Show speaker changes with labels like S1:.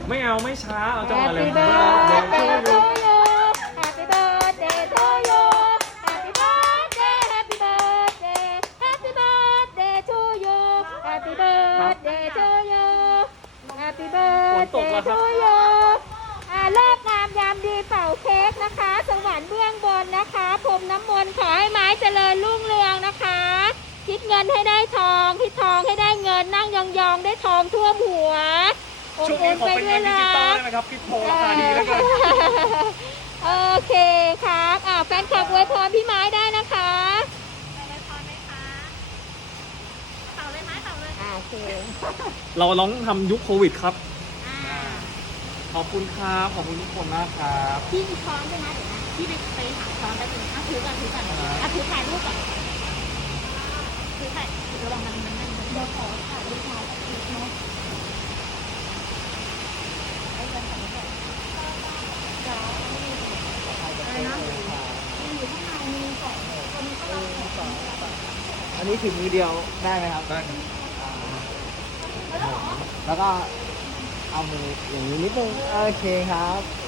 S1: ไม่เอาไม่ช้าเอาจังหวะเลย
S2: Happy birthday to you Happy birthday to you Happy birthday Happy birthday Happy birthday to you Happy birthday to you Happy birthday to you เลิกงามยามดีเป่าเค้กนะคะ สวรรค์เบื้องบนนะคะพรมน้ำมนต์ขอให้ไม้เจริญรุ่งเรืองนะคะคิดเงินให้ได้ทองคิดทองให้ได้เงินนั่งยองๆได้ทองท่วมหัว
S1: ช่วงนี้ขอเป็นเงินดิจิตอลได้ไหมครับคิดโพราคาดีแล้วกัน
S2: โอเคครับแฟนคลับอวยพรพี่ไม้ได้นะคะอวยพรไหมคะเป่าเลยไหมเป่าเลยโอเค
S1: เราร้องทำยุคโควิดครับขอบคุณครับขอบคุณทุกคนมากครับ
S2: พี่มีช้อนด้วยนะเดี๋ยวนะพี่ไปหาช้อนได้เลยถือก่อนถือถ่ายรูปก่อนถือถ่ายระวังมันเดี๋ยวขอถ่ายรูปถ่ายเนาะ
S3: อันนี้ถือมือเดียวได้ไหมครับ
S1: ได้ครับ
S3: แล้วก็เอามืออย่างนี้นิดนึงโอเคครับ